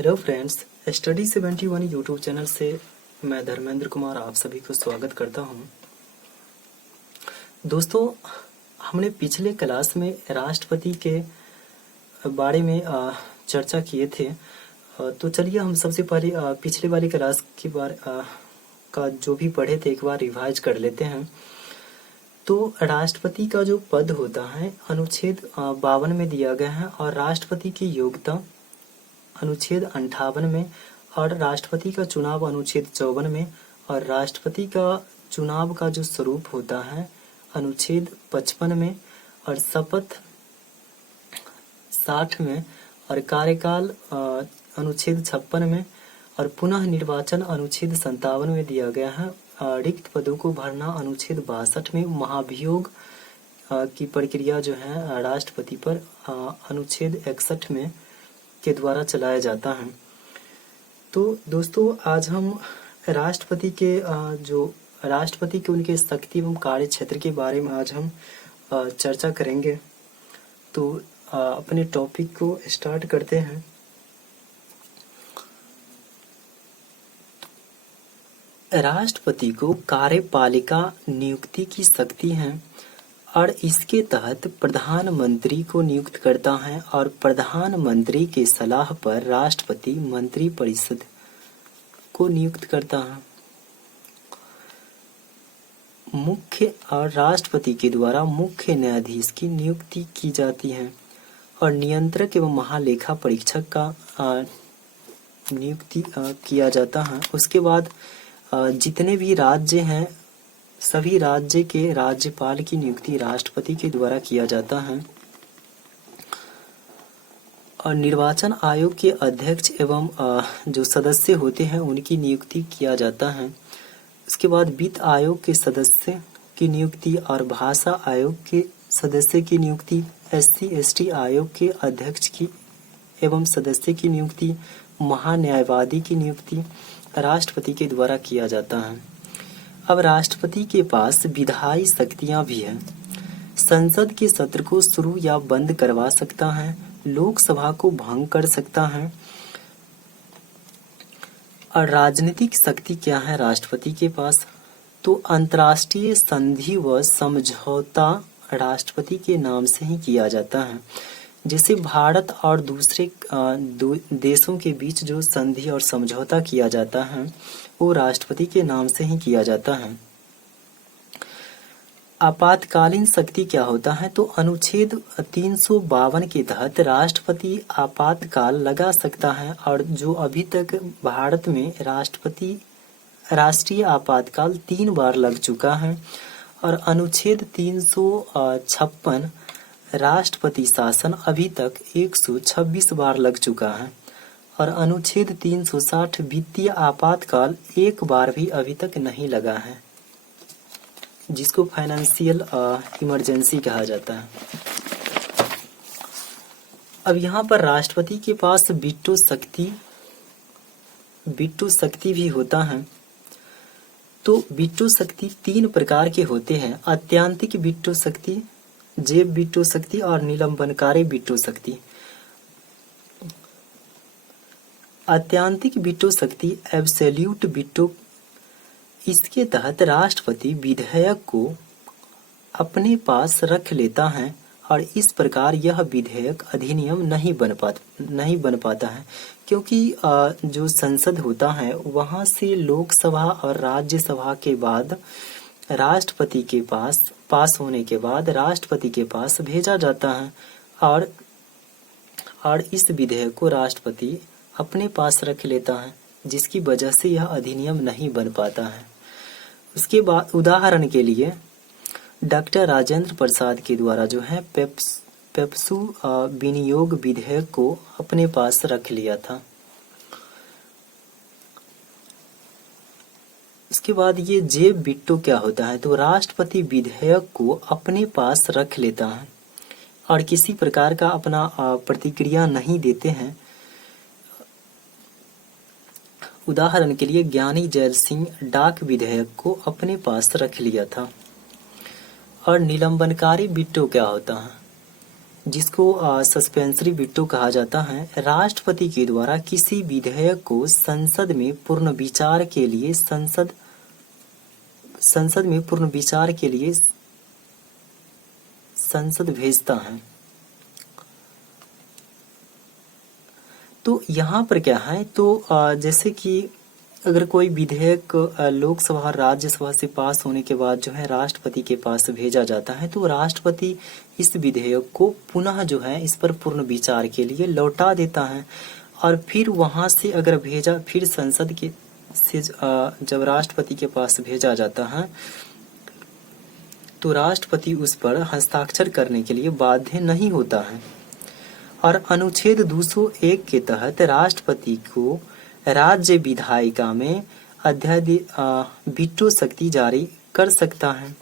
Hello friends, study 71 YouTube channel से मैं धर्मेंद्र कुमार आप सभी को स्वागत करता हूं। दोस्तों, हमने पिछले क्लास में राष्ट्रपति के बारे में चर्चा किए थे। तो चलिए हम सबसे पहले पिछले वाली क्लास के बारे का जो भी पढ़े थे एक बार रिवाइज कर लेते हैं। तो राष्ट्रपति का जो पद होता है अनुच्छेद 52 में दिया गया है और राष्ट्रपति की योग्यता अनुच्छेद 58 में और राष्ट्रपति का चुनाव अनुच्छेद 54 में और राष्ट्रपति का चुनाव का जो स्वरूप होता है अनुच्छेद 55 में और शपथ 60 में और कार्यकाल अनुच्छेद 56 में और पुनः निर्वाचन अनुच्छेद 57 में दिया गया है। रिक्त पदों को भरना अनुच्छेद 62 में, महाभियोग की प्रक्रिया जो है राष्ट्रपति पर अनुच्छेद 61 में के द्वारा चलाया जाता है। तो दोस्तों, आज हम राष्ट्रपति के उनके शक्ति एवं कार्य क्षेत्र के बारे में आज हम चर्चा करेंगे। तो अपने टॉपिक को स्टार्ट करते हैं। राष्ट्रपति को कार्यपालिका नियुक्ति की शक्ति है और इसके तहत प्रधानमंत्री को नियुक्त करता है और प्रधानमंत्री के सलाह पर राष्ट्रपति मंत्रिपरिषद को नियुक्त करता है। मुख्य और राष्ट्रपति के द्वारा मुख्य न्यायाधीश की नियुक्ति की जाती है और नियंत्रक एवं महालेखा परीक्षक का नियुक्ति किया जाता है। उसके बाद जितने भी राज्य हैं सभी राज्य के राज्यपाल की नियुक्ति राष्ट्रपति के द्वारा किया जाता है और निर्वाचन आयोग के अध्यक्ष एवं जो सदस्य होते हैं उनकी नियुक्ति किया जाता है। उसके बाद वित्त आयोग के सदस्य की नियुक्ति और भाषा आयोग के सदस्य की नियुक्ति, SC/ST आयोग के अध्यक्ष की एवं सदस्य की नियुक्ति, महान्यायवादी की नियुक्ति राष्ट्रपति के द्वारा किया जाता है। अब राष्ट्रपति के पास विधायी शक्तियां भी हैं। संसद के सत्र को शुरू या बंद करवा सकता है, लोकसभा को भंग कर सकता है। और राजनीतिक शक्ति क्या है राष्ट्रपति के पास? तो अंतर्राष्ट्रीय संधि व समझौता राष्ट्रपति के नाम से ही किया जाता है। जैसे भारत और दूसरे देशों के बीच जो संधि और समझौता किया जाता है वो राष्ट्रपति के नाम से ही किया जाता है। आपातकालीन शक्ति क्या होता है? तो अनुच्छेद 352 के तहत राष्ट्रपति आपातकाल लगा सकता है और जो अभी तक भारत में राष्ट्रीय आपातकाल 3 बार लग चुका है और अनुच्छेद 356 राष्ट्रपति शासन अभी तक 126 बार लग चुका है और अनुच्छेद 360 वित्तीय आपातकाल 1 बार भी अभी तक नहीं लगा है, जिसको फाइनेंशियल इमरजेंसी कहा जाता है। अब यहाँ पर राष्ट्रपति के पास वीटो शक्ति भी होता है। तो वीटो शक्ति 3 प्रकार के होते हैं: अत्यंतिक वीटो शक्ति, जैव वीटो शक्ति और निलंबनकारी वीटो शक्ति। अत्यंतिक वीटो शक्ति एब्सोल्यूट वीटो, इसके तहत राष्ट्रपति विधेयक को अपने पास रख लेता है और इस प्रकार यह विधेयक अधिनियम नहीं बन पाता है, क्योंकि जो संसद होता है वहां से लोकसभा और राज्यसभा के बाद राष्ट्रपति के पास होने के बाद राष्ट्रपति के पास भेजा जाता है और इस विधेयक को राष्ट्रपति अपने पास रख लेता है, जिसकी वजह से यह अधिनियम नहीं बन पाता है। उसके बाद उदाहरण के लिए डॉक्टर राजेंद्र प्रसाद के द्वारा जो है पेप्सू विनियोग विधेयक को अपने पास रख लिया था। इसके बाद ये जैव वीटो क्या होता है? तो राष्ट्रपति विधेयक को अपने पास रख लेता है और किसी प्रकार का अपना प्रतिक्रिया नहीं देते हैं। उदाहरण के लिए ज्ञानी जैल सिंह डाक विधेयक को अपने पास रख लिया था। और निलंबनकारी वीटो क्या होता है? जिसको सस्पेंसरी वीटो कहा जाता है, राष्ट्रपति के द्वारा किसी विधेयक को संसद में पुनर्विचार के लिए संसद भेजता है। तो यहाँ पर क्या है, तो जैसे कि अगर कोई विधेयक लोकसभा और राज्यसभा से पास होने के बाद जो है राष्ट्रपति के पास भेजा जाता है, तो राष्ट्रपति इस विधेयक को पुनः जो है इस पर पूर्ण विचार के लिए लौटा देता है। और फिर वहां से अगर भेजा, फिर संसद के से जब राष्ट्रपति के पास भेजा जाता है तो राष्ट्रपति उस पर हस्ताक्षर करने के लिए बाध्य नहीं होता है। और अनुच्छेद 201 के तहत राष्ट्रपति को राज्य विधायिका में वीटो शक्ति जारी कर सकता है।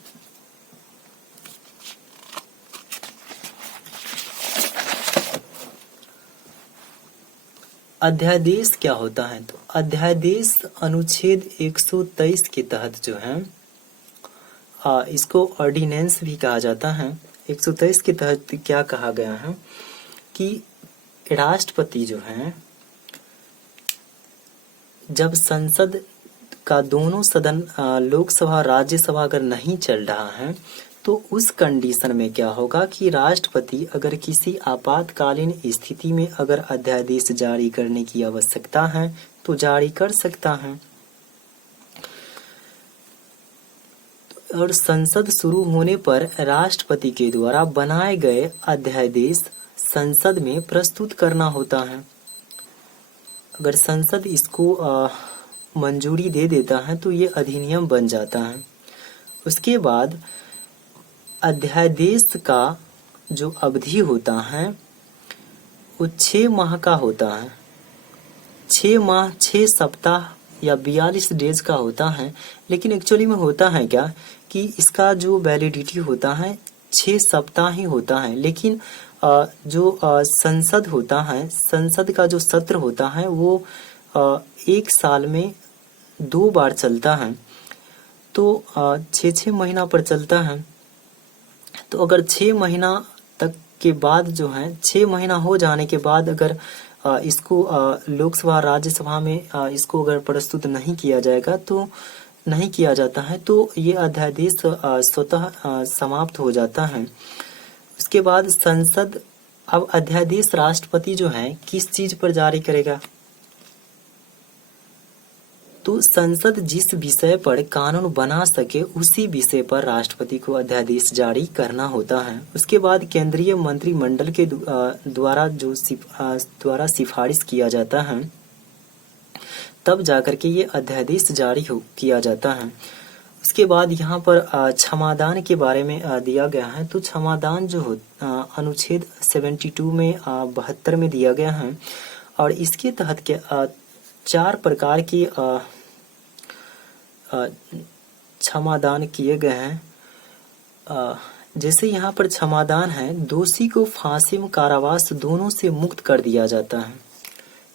अध्यादेश क्या होता है, तो अध्यादेश अनुच्छेद 123 के तहत जो है इसको ऑर्डिनेंस भी कहा जाता है। 123 के तहत क्या कहा गया है कि राष्ट्रपति जो है जब संसद का दोनों सदन लोकसभा राज्यसभा अगर नहीं चल रहा है, तो उस कंडीशन में क्या होगा कि राष्ट्रपति अगर किसी आपातकालीन स्थिति में अगर अध्यादेश जारी करने की आवश्यकता है तो जारी कर सकता है। और संसद शुरू होने पर राष्ट्रपति के द्वारा बनाए गए अध्यादेश संसद में प्रस्तुत करना होता है। अगर संसद इसको मंजूरी दे देता है तो ये अधिनियम बन जाता है। उसके बाद अध्यादेश का जो अवधि होता है वो 6 माह का होता है। 6 माह 6 सप्ताह या 42 डेज का होता है। लेकिन एक्चुअली में होता है क्या कि इसका जो वैलिडिटी होता है 6 सप्ताह ही होता है। लेकिन जो संसद होता है, संसद का जो सत्र होता है वो 1 साल में 2 बार चलता है, तो 6-6 महीना पर चलता है। तो अगर 6 महीना तक के बाद जो है 6 महीना हो जाने के बाद अगर इसको लोकसभा राज्यसभा में इसको अगर प्रस्तुत नहीं किया जाएगा तो नहीं किया जाता है तो ये अध्यादेश स्वतः समाप्त हो जाता है। उसके बाद संसद अब अध्यादेश राष्ट्रपति जो है किस चीज पर जारी करेगा, तो संसद जिस विषय पर कानून बना सके उसी विषय पर राष्ट्रपति को अध्यादेश जारी करना होता है। उसके बाद केंद्रीय मंत्रिमंडल के द्वारा सिफारिश किया जाता है, तब जाकर के ये अध्यादेश जारी किया जाता है। उसके बाद यहाँ पर क्षमादान के बारे में दिया गया है। तो क्षमादान जो हो अनुच्छेद 72 में 72 में दिया गया है और इसके तहत के 4 प्रकार की क्षमादान किए गए हैं। जैसे यहाँ पर क्षमादान है, दोषी को फांसी में कारावास दोनों से मुक्त कर दिया जाता है।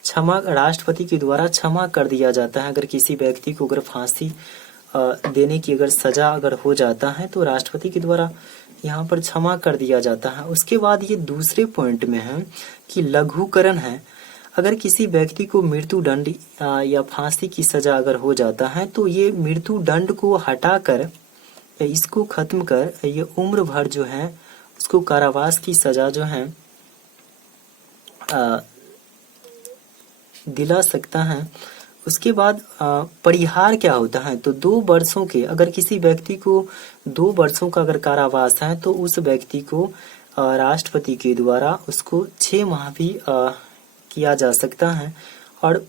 क्षमा राष्ट्रपति के द्वारा क्षमा कर दिया जाता है। अगर किसी व्यक्ति को अगर फांसी देने की अगर सजा अगर हो जाता है तो राष्ट्रपति के द्वारा यहाँ पर क्षमा कर दिया जाता है। उसके बाद ये दूसरे पॉइंट में है कि लघुकरण है। अगर किसी व्यक्ति को मृत्यु दंड या फांसी की सजा अगर हो जाता है तो ये मृत्यु दंड को हटाकर इसको खत्म कर ये उम्र भर जो है उसको कारावास की सजा जो है दिला सकता है। उसके बाद परिहार क्या होता है, तो 2 वर्षों के अगर किसी व्यक्ति को 2 वर्षों का अगर कारावास है तो उस व्यक्ति को राष्ट्रपति के द्वारा उसको 6 माह भी किया जा सकता है। और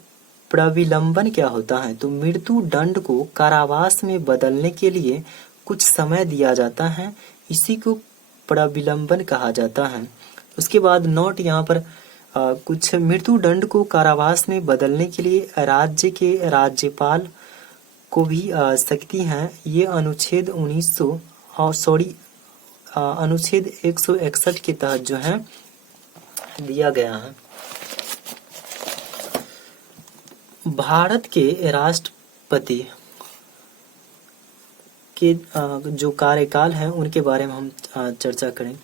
प्रविलंबन क्या होता है, तो मृत्यु दंड को कारावास में बदलने के लिए कुछ समय दिया जाता है, इसी को प्रविलंबन कहा जाता है। उसके बाद नोट यहाँ पर कुछ मृत्यु दंड को कारावास में बदलने के लिए राज्य के राज्यपाल को भी शक्ति है। ये अनुच्छेद 161 के तहत जो है दिया गया है। भारत के राष्ट्रपति के जो कार्यकाल है उनके बारे में हम चर्चा करें।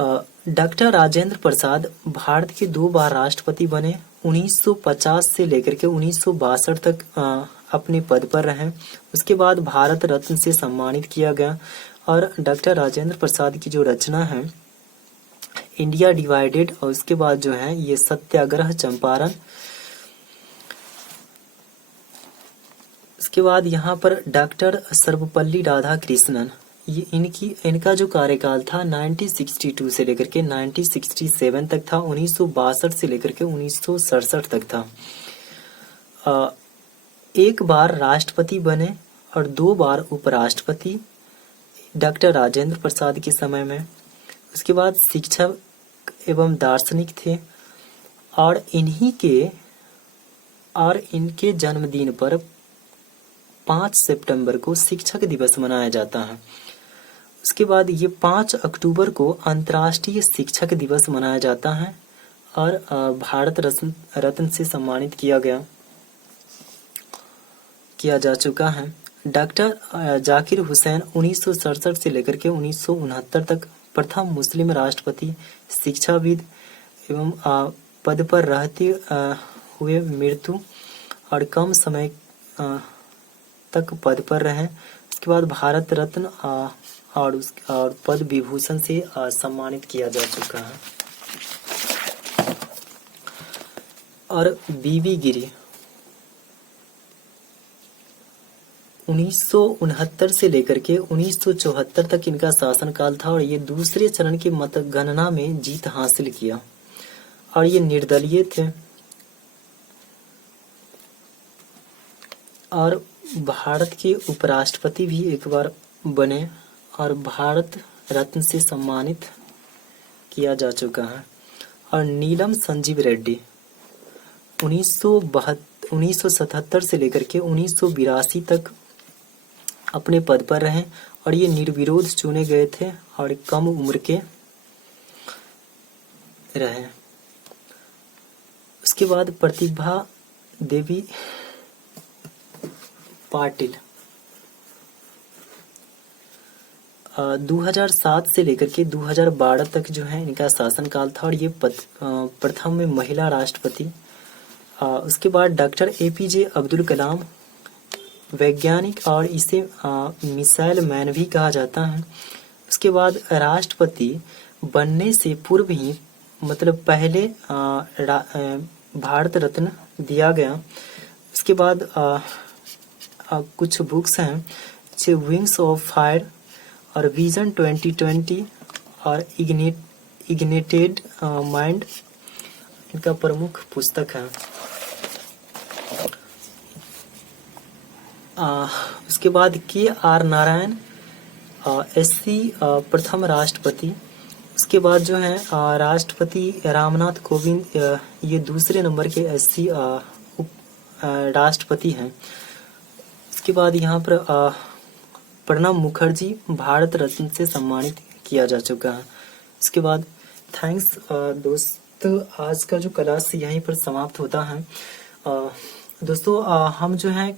डॉक्टर राजेंद्र प्रसाद भारत के 2 बार राष्ट्रपति बने। 1950 से लेकर के 1962 तक अपने पद पर रहे। उसके बाद भारत रत्न से सम्मानित किया गया। और डॉक्टर राजेंद्र प्रसाद की जो रचना है इंडिया डिवाइडेड, और उसके बाद जो है ये सत्याग्रह चंपारण। उसके बाद यहाँ पर डॉक्टर सर्वपल्ली राधाकृष्णन, ये इनका जो कार्यकाल था 1962 से लेकर के 1967 तक था। 1962 से लेकर के 1967 तक था। एक बार राष्ट्रपति बने और 2 बार उपराष्ट्रपति डॉक्टर राजेंद्र प्रसाद के समय में। उसके बाद शिक्षक एवं दार्शनिक थे। और इनके जन्मदिन पर 5 सितंबर को शिक्षक दिवस मनाया जाता है। उसके बाद ये 5 अक्टूबर को अंतर्राष्ट्रीय शिक्षक दिवस मनाया जाता है। और भारत रत्न से सम्मानित किया जा चुका है। डॉक्टर जाकिर हुसैन 1967 से लेकर के 1969 तक प्रथम मुस्लिम राष्ट्रपति, शिक्षाविद एवं पद पर रहते हुए मृत्यु और कम समय तक पद पर रहे। उसके बाद भारत रत्न और पद्म विभूषण से सम्मानित किया जा चुका है। और बीबी गिरी 1969 से लेकर के 1974 तक इनका शासनकाल था। और ये दूसरे चरण की मतगणना में जीत हासिल किया और ये निर्दलीय थे। और भारत के उपराष्ट्रपति भी एक बार बने और भारत रत्न से सम्मानित किया जा चुका है। और नीलम संजीव रेड्डी 1977 से लेकर के 1982 तक अपने पद पर रहे और ये निर्विरोध चुने गए थे और कम उम्र के रहे। उसके बाद प्रतिभा देवी पाटिल 2007 से लेकर के 2012 तक जो है इनका शासनकाल था और ये प्रथम में महिला राष्ट्रपति। उसके बाद डॉक्टर एपीजे अब्दुल कलाम, वैज्ञानिक और इसे मिसाइल मैन भी कहा जाता है। उसके बाद राष्ट्रपति बनने से पूर्व ही मतलब पहले भारत रत्न दिया गया। उसके बाद कुछ बुक्स हैं जैसे विंग्स ऑफ फायर और विजन 2020 और इग्निटेड माइंड इनका प्रमुख पुस्तक है। उसके बाद KR नारायण SC प्रथम राष्ट्रपति। उसके बाद जो है राष्ट्रपति रामनाथ कोविंद ये दूसरे नंबर के SC राष्ट्रपति हैं। उसके बाद यहाँ पर प्रणब मुखर्जी भारत रत्न से सम्मानित किया जा चुका है। इसके बाद थैंक्स दोस्तों, आज का जो क्लास यहीं पर समाप्त होता है। दोस्तों हम जो है